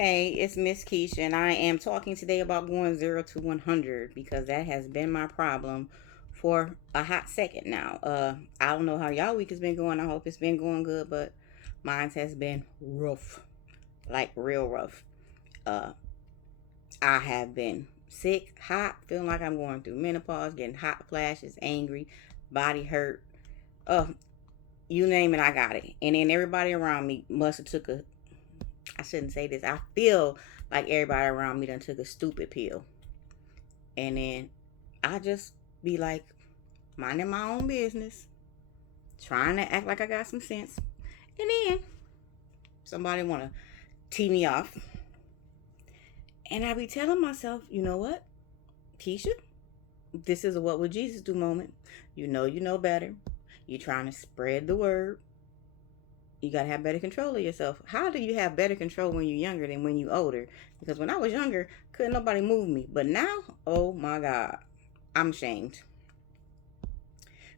Hey, it's Miss Keisha, and I am talking today about going 0 to 100 because that has been my problem for a hot second now. I don't know how y'all week has been going. I hope it's been going good, but mine has been rough, like real rough. Uh, I have been sick, hot, feeling like I'm going through menopause, getting hot flashes, angry, body hurt. Uh, you name it, I got it. And then everybody around me must have took a I shouldn't say this. I feel like everybody around me done took a stupid pill. And then I just be like, minding my own business, trying to act like I got some sense. And then somebody want to tee me off. And I be telling myself, you know what, Keisha, this is a what would Jesus do moment. You know better. You're trying to spread the word. You got to have better control of yourself. How do you have better control when you're younger than when you're older? Because when I was younger, couldn't nobody move me. But now, oh my God, I'm ashamed.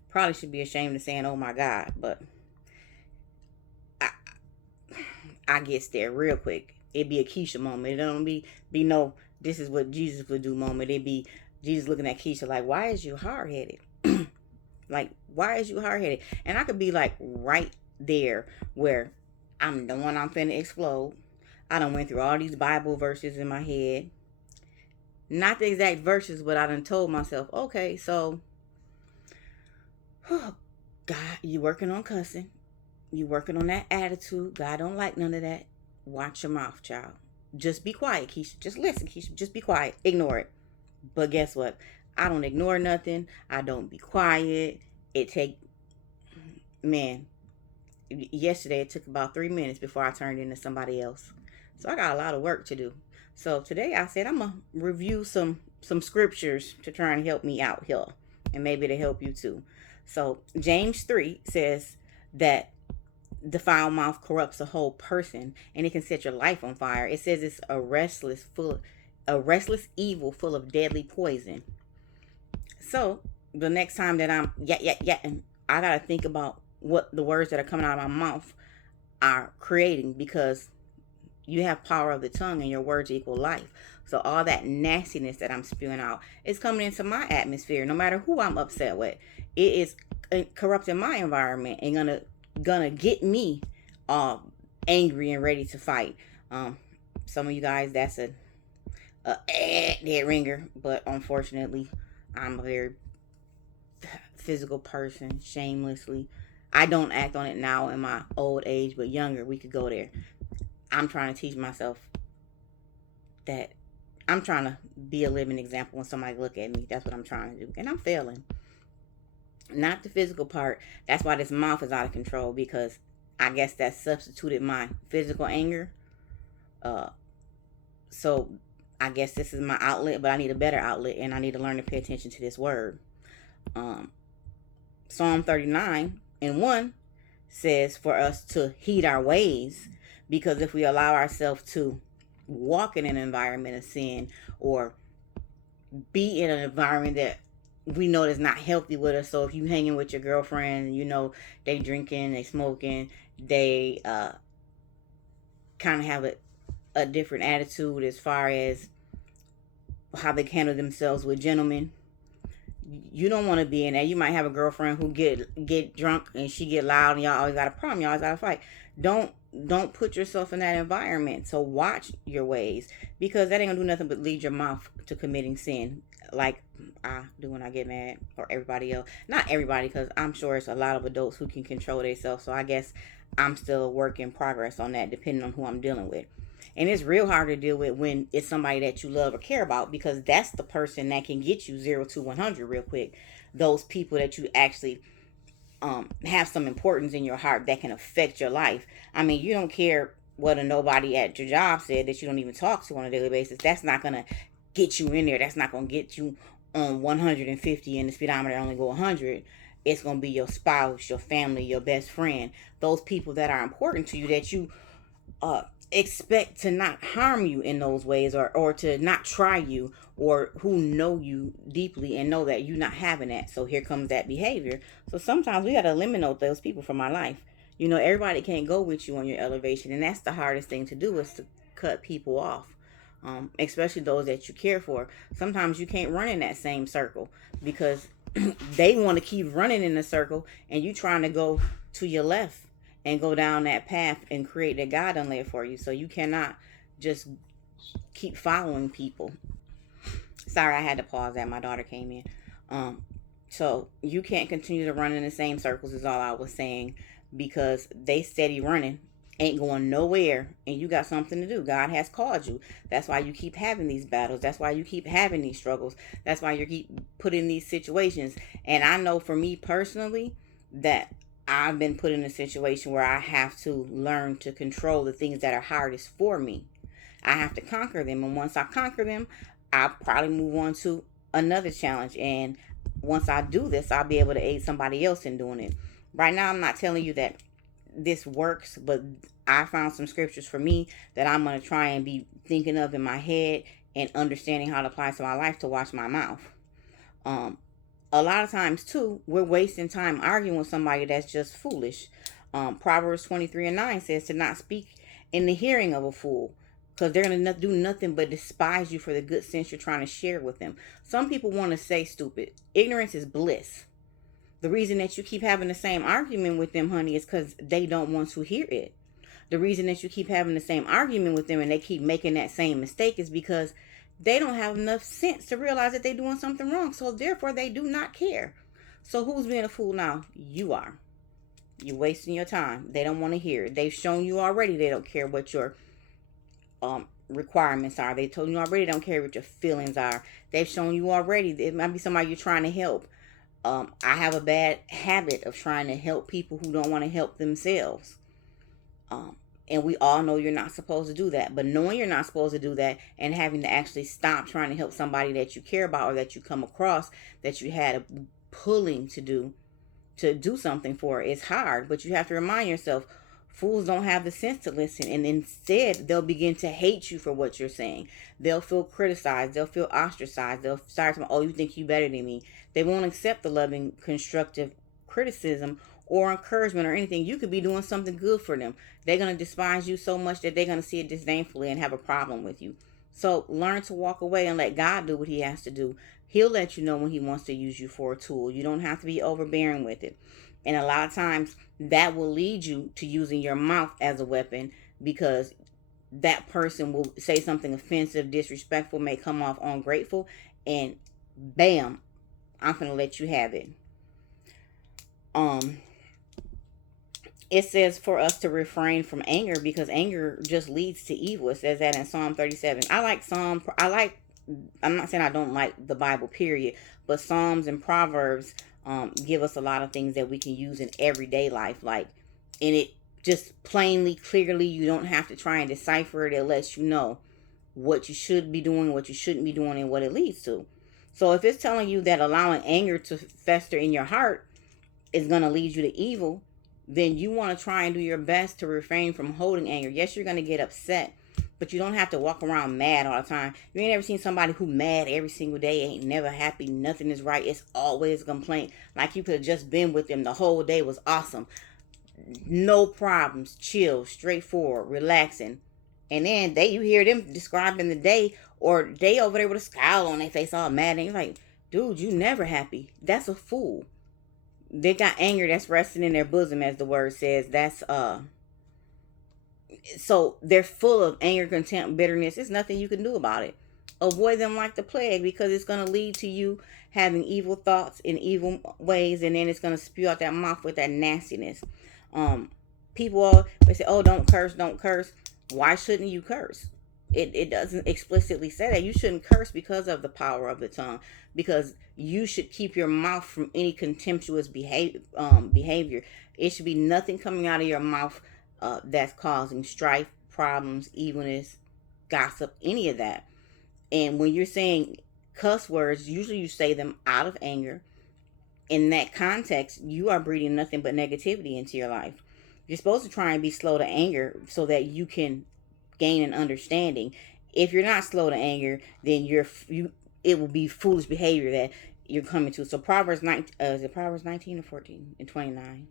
Probably should be ashamed of saying, oh my God, but I, I gets there real quick. It be a Keisha moment. It don't be no, this is what Jesus would do moment. It be Jesus looking at Keisha like, why is you hard headed? Like, why is you hard headed? And I could be like right there where I'm knowing I'm finna explode. I done went through all these Bible verses in my head. Not the exact verses, but I done told myself, okay, so God, you working on cussing. You working on that attitude. God don't like none of that. Watch your mouth, child. Just be quiet, Keisha. Just listen, Keisha. Just be quiet. Ignore it. But guess what? I don't ignore nothing. I don't be quiet. It take man. Yesterday it took about 3 minutes before I turned into somebody else. So I got a lot of work to do. So today I said I'm gonna review some scriptures to try and help me out here, and maybe to help you too. So James 3 says that the foul mouth corrupts a whole person, and it can set your life on fire. It says it's a restless evil full of deadly poison. So the next time that I'm and I gotta think about what the words that are coming out of my mouth are creating, because you have power of the tongue and your words equal life. So all that nastiness that I'm spewing out is coming into my atmosphere, no matter who I'm upset with. It is corrupting my environment and gonna get me angry and ready to fight. Some of you guys, that's a dead ringer, but unfortunately I'm a very physical person, shamelessly. I don't act on it now in my old age, but younger we could go there. I'm trying to teach myself that I'm trying to be a living example when somebody look at me. That's what I'm trying to do, and I'm failing. Not the physical part. That's why this mouth is out of control, because I guess that substituted my physical anger. Uh, so I guess this is my outlet, but I need a better outlet, and I need to learn to pay attention to this word. Um, Psalm 39:1 says for us to heed our ways, because if we allow ourselves to walk in an environment of sin, or be in an environment that we know that's not healthy with us. So if you hanging with your girlfriend, they drinking, they smoking, they kind of have a different attitude as far as how they handle themselves with gentlemen. You don't want to be in that. You might have a girlfriend who get drunk and she get loud, and y'all always got a problem. Y'all always got to fight. Don't put yourself in that environment. So watch your ways, because that ain't gonna do nothing but lead your mouth to committing sin, like I do when I get mad, or everybody else. Not everybody, because I'm sure it's a lot of adults who can control themselves. So I guess I'm still a work in progress on that, depending on who I'm dealing with. And it's real hard to deal with when it's somebody that you love or care about, because that's the person that can get you 0 to 100 real quick. Those people that you actually have some importance in your heart that can affect your life. I mean, you don't care what a nobody at your job said that you don't even talk to on a daily basis. That's not going to get you in there. That's not going to get you on 150 and the speedometer only go 100. It's going to be your spouse, your family, your best friend. Those people that are important to you, that you expect to not harm you in those ways, or to not try you, or who know you deeply and know that you're not having that. So here comes that behavior. So sometimes we got to eliminate those people from our life. Everybody can't go with you on your elevation, and that's the hardest thing to do, is to cut people off, especially those that you care for. Sometimes you can't run in that same circle because they want to keep running in the circle, and you trying to go to your left and go down that path and create that God done laid for you. So you cannot just keep following people. Sorry, I had to pause that. My daughter came in. Um, so you can't continue to run in the same circles is all I was saying, because they steady running, ain't going nowhere, and you got something to do. God has called you. That's why you keep having these battles. That's why you keep having these struggles. That's why you keep put in these situations. And I know for me personally that I've been put in a situation where I have to learn to control the things that are hardest for me. I have to conquer them. And once I conquer them, I'll probably move on to another challenge. And once I do this, I'll be able to aid somebody else in doing it. Right now, I'm not telling you that this works, but I found some scriptures for me that I'm going to try and be thinking of in my head and understanding how to apply to my life to watch my mouth. A lot of times, too, we're wasting time arguing with somebody that's just foolish. Proverbs 23:9 says to not speak in the hearing of a fool, because they're going to do nothing but despise you for the good sense you're trying to share with them. Some people want to say stupid. Ignorance is bliss. The reason that you keep having the same argument with them, honey, is because they don't want to hear it. The reason that you keep having the same argument with them and they keep making that same mistake is because they don't have enough sense to realize that they're doing something wrong. So therefore, they do not care. So who's being a fool now? You are. You're wasting your time. They don't want to hear it. They've shown you already they don't care what your requirements are. They told you already they don't care what your feelings are. They've shown you already. It might be somebody you're trying to help. I have a bad habit of trying to help people who don't want to help themselves. And we all know you're not supposed to do that. But knowing you're not supposed to do that and having to actually stop trying to help somebody that you care about or that you come across that you had a pulling to do something for is hard. But you have to remind yourself, fools don't have the sense to listen, and instead they'll begin to hate you for what you're saying. They'll feel criticized. They'll feel ostracized. They'll start to, oh, you think you better than me. They won't accept the loving, constructive criticism or encouragement or anything. You could be doing something good for them. They're going to despise you so much that they're going to see it disdainfully and have a problem with you. So learn to walk away and let God do what he has to do. He'll let you know when he wants to use you for a tool. You don't have to be overbearing with it. And a lot of times that will lead you to using your mouth as a weapon, because that person will say something offensive, disrespectful, may come off ungrateful, and bam, I'm going to let you have it. It says for us to refrain from anger because anger just leads to evil. It says that in Psalm 37. I'm not saying I don't like the Bible, period, but Psalms and Proverbs give us a lot of things that we can use in everyday life. Like, and it just plainly, clearly, you don't have to try and decipher it. It lets you know what you should be doing, what you shouldn't be doing, and what it leads to. So if it's telling you that allowing anger to fester in your heart is going to lead you to evil, then you want to try and do your best to refrain from holding anger. Yes, you're going to get upset, but you don't have to walk around mad all the time. You ain't ever seen somebody who mad every single day, ain't never happy, nothing is right. It's always a complaint. Like you could have just been with them. The whole day was awesome. No problems, chill, straightforward, relaxing. And then you hear them describing the day, or they over there with a scowl on their face all mad. And you're like, dude, you never happy. That's a fool. They got anger that's resting in their bosom, as the word says. That's so they're full of anger, contempt, bitterness. There's nothing you can do about it. Avoid them like the plague, because it's going to lead to you having evil thoughts in evil ways, and then it's going to spew out that mouth with that nastiness. People they say, oh, don't curse, don't curse. Why shouldn't you curse? It doesn't explicitly say that. You shouldn't curse because of the power of the tongue, because you should keep your mouth from any contemptuous behavior. It should be nothing coming out of your mouth that's causing strife, problems, evilness, gossip, any of that. And when you're saying cuss words, usually you say them out of anger. In that context, you are breeding nothing but negativity into your life. You're supposed to try and be slow to anger so that you can gain an understanding. If you're not slow to anger, then it will be foolish behavior that you're coming to. So Proverbs 19, is it Proverbs 19 or 14 and 29?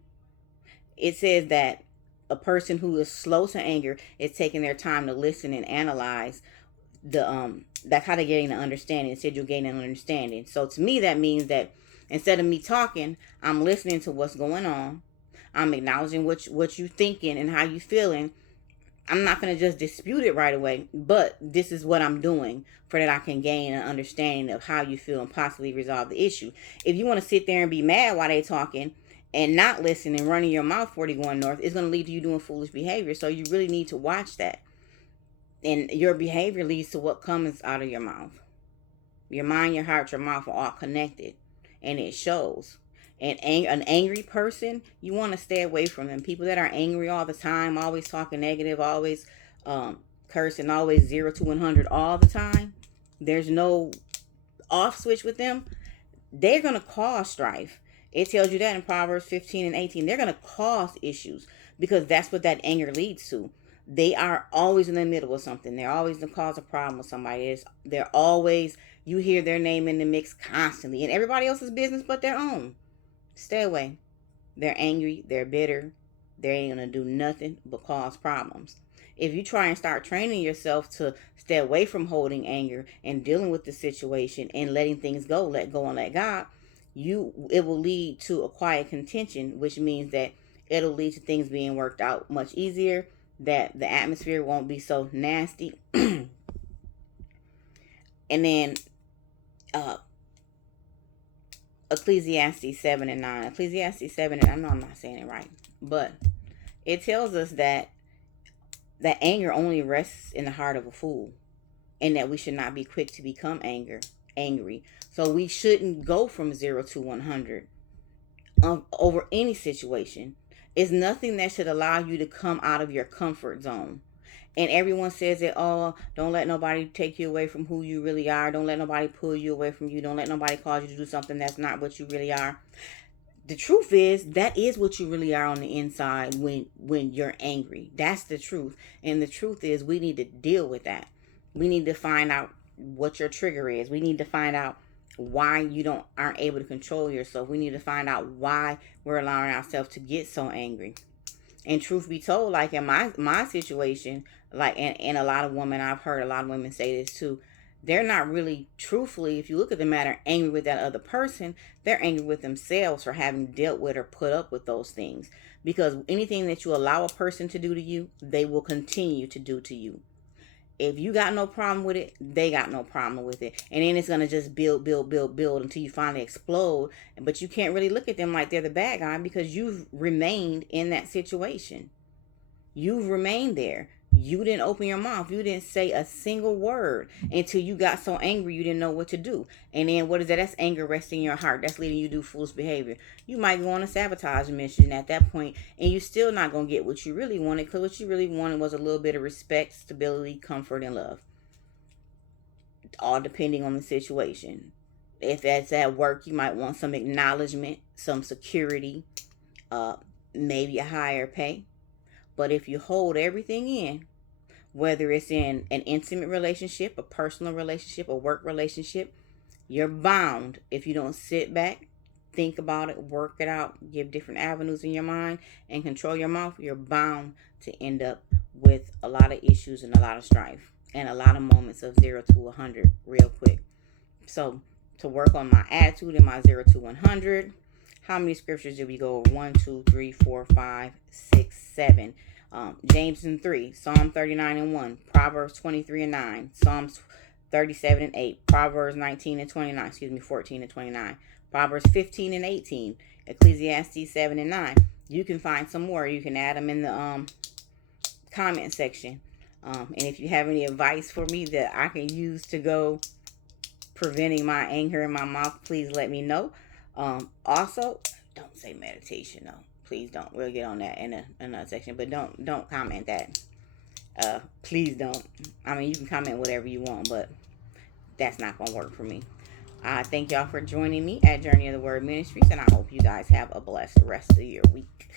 It says that A person who is slow to anger is taking their time to listen and analyze that's how they're getting an understanding. Instead, you're gaining an understanding. So to me, that means that instead of me talking, I'm listening to what's going on. I'm acknowledging what you thinking and how you feeling. I'm not going to just dispute it right away, but this is what I'm doing for that I can gain an understanding of how you feel and possibly resolve the issue. If you want to sit there and be mad while they talking and not listen and running your mouth 40 going north, it's going to lead to you doing foolish behavior. So you really need to watch that. And your behavior leads to what comes out of your mouth. Your mind, your heart, your mouth are all connected, and it shows. And an angry person, you want to stay away from them. People that are angry all the time, always talking negative, always cursing, always 0 to 100 all the time. There's no off switch with them. They're going to cause strife. It tells you that in Proverbs 15 and 18. They're going to cause issues because that's what that anger leads to. They are always in the middle of something. They're always going to cause a problem with somebody. They're always, you hear their name in the mix constantly. And everybody else's business but their own. Stay away. They're angry. They're bitter. They ain't going to do nothing but cause problems. If you try and start training yourself to stay away from holding anger and dealing with the situation and letting things go, let go and let God, it will lead to a quiet contention, which means that it'll lead to things being worked out much easier, that the atmosphere won't be so nasty. And then Ecclesiastes 7 and 9. Ecclesiastes 7 and I know I'm not saying it right, but it tells us that anger only rests in the heart of a fool, and that we should not be quick to become angry. So we shouldn't go from 0 to 100 over any situation. It's nothing that should allow you to come out of your comfort zone. And everyone says that, oh, don't let nobody take you away from who you really are. Don't let nobody pull you away from you. Don't let nobody cause you to do something that's not what you really are. The truth is, that is what you really are on the inside when you're angry. That's the truth. And the truth is, we need to deal with that. We need to find out what your trigger is. We need to find out why you aren't able to control yourself. We need to find out why we're allowing ourselves to get so angry. And truth be told, like in my situation, like and a lot of women, I've heard a lot of women say this too, they're not really truthfully, if you look at the matter, angry with that other person. They're angry with themselves for having dealt with or put up with those things. Because anything that you allow a person to do to you, they will continue to do to you. If you got no problem with it, they got no problem with it. And then it's going to just build until you finally explode. But you can't really look at them like they're the bad guy because you've remained in that situation. You've remained there. You didn't open your mouth. You didn't say a single word until you got so angry you didn't know what to do. And then what is that? That's anger resting in your heart. That's leading you to do foolish behavior. You might go on a sabotage mission at that point, and you're still not going to get what you really wanted, because what you really wanted was a little bit of respect, stability, comfort, and love. All depending on the situation. If that's at work, you might want some acknowledgement, some security, maybe a higher pay. But if you hold everything in, whether it's in an intimate relationship, a personal relationship, a work relationship, you're bound, if you don't sit back, think about it, work it out, give different avenues in your mind, and control your mouth, you're bound to end up with a lot of issues and a lot of strife and a lot of moments of 0 to 100 real quick. So to work on my attitude and my 0 to 100, how many scriptures did we go over? 1, 2, 3, 4, 5, 6, 7. James and 3, Psalm 39 and 1, Proverbs 23 and 9, Psalms 37 and 8, Proverbs 19 and 29, 14 and 29, Proverbs 15 and 18, Ecclesiastes 7 and 9. You can find some more. You can add them in the comment section. And if you have any advice for me that I can use to go preventing my anger in my mouth, please let me know. Also, don't say meditation though. Please don't. We'll get on that in another section. But don't comment that. Please don't. I mean, you can comment whatever you want, but that's not going to work for me. Thank y'all for joining me at Journey of the Word Ministries, and I hope you guys have a blessed rest of your week.